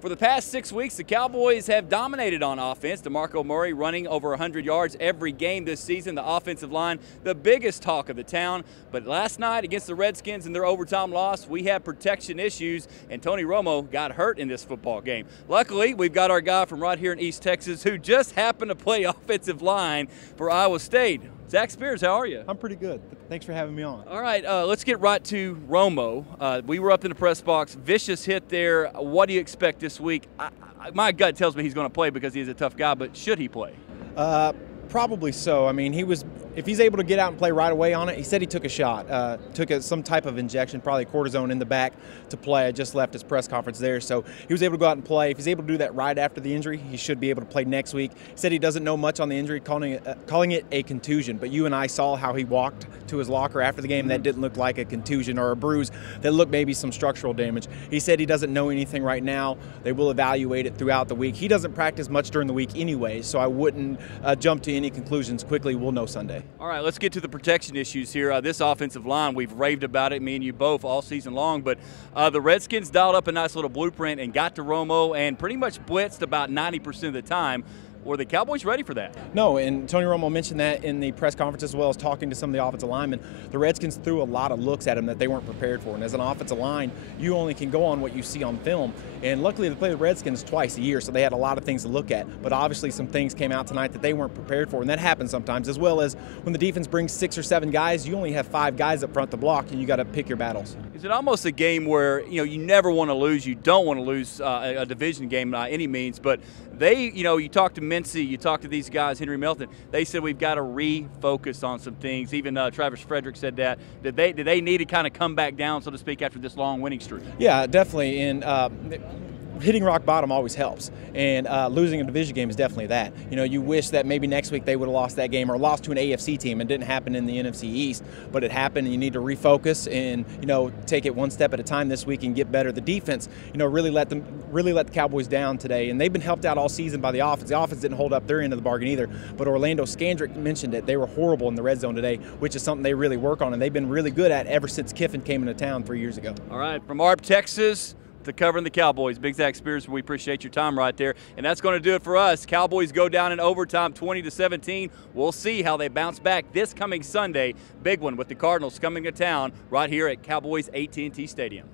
For the past 6 weeks, the Cowboys have dominated on offense. DeMarco Murray running over 100 yards every game this season. The offensive line, the biggest talk of the town. But last night against the Redskins in their overtime loss, we had protection issues, and Tony Romo got hurt in this football game. Luckily, we've got our guy from right here in East Texas who just happened to play offensive line for Iowa State. Zach Spears, how are you? I'm pretty good. Thanks for having me on. All right, let's get right to Romo. We were up in the press box. Vicious hit there. What do you expect this week? My gut tells me he's going to play because he's a tough guy, but should he play? Probably so. I mean, if he's able to get out and play right away on it, he said he took a shot, some type of injection, probably cortisone in the back to play. I just left his press conference there, so he was able to go out and play. If he's able to do that right after the injury, he should be able to play next week. He said he doesn't know much on the injury, calling it a contusion, but you and I saw how he walked to his locker after the game. That didn't look like a contusion or a bruise. That looked maybe some structural damage. He said he doesn't know anything right now. They will evaluate it throughout the week. He doesn't practice much during the week anyway, so I wouldn't jump to any conclusions quickly. We'll know Sunday. All right, let's get to the protection issues here. This offensive line, we've raved about it, me and you both, all season long, but the Redskins dialed up a nice little blueprint and got to Romo and pretty much blitzed about 90% of the time. Were the Cowboys ready for that? No, and Tony Romo mentioned that in the press conference as well as talking to some of the offensive linemen. The Redskins threw a lot of looks at him that they weren't prepared for, and as an offensive line, you only can go on what you see on film. And luckily, they play the Redskins twice a year, so they had a lot of things to look at. But obviously, some things came out tonight that they weren't prepared for, and that happens sometimes, as well as when the defense brings 6 or 7 guys, you only have 5 guys up front to block, and you got to pick your battles. Is it almost a game where you never want to lose? You don't want to lose a division game by any means, but you talk to Mincy, you talk to these guys, Henry Melton. They said we've got to refocus on some things. Even Travis Frederick said that. Did they need to kind of come back down, so to speak, after this long winning streak? Yeah, definitely. And hitting rock bottom always helps, and losing a division game is definitely that. You wish that maybe next week they would have lost that game or lost to an AFC team. It didn't happen in the NFC East, but it happened, and you need to refocus and take it one step at a time this week and get better. The defense, really let the Cowboys down today, and they've been helped out all season by the offense. The offense didn't hold up their end of the bargain either, but Orlando Scandrick mentioned it. They were horrible in the red zone today, which is something they really work on, and they've been really good at ever since Kiffin came into town 3 years ago. All right, from Arp, Texas, to covering the Cowboys. Big Zach Spears, we appreciate your time right there. And that's going to do it for us. Cowboys go down in overtime 20-17. We'll see how they bounce back this coming Sunday. Big one with the Cardinals coming to town right here at Cowboys AT&T Stadium.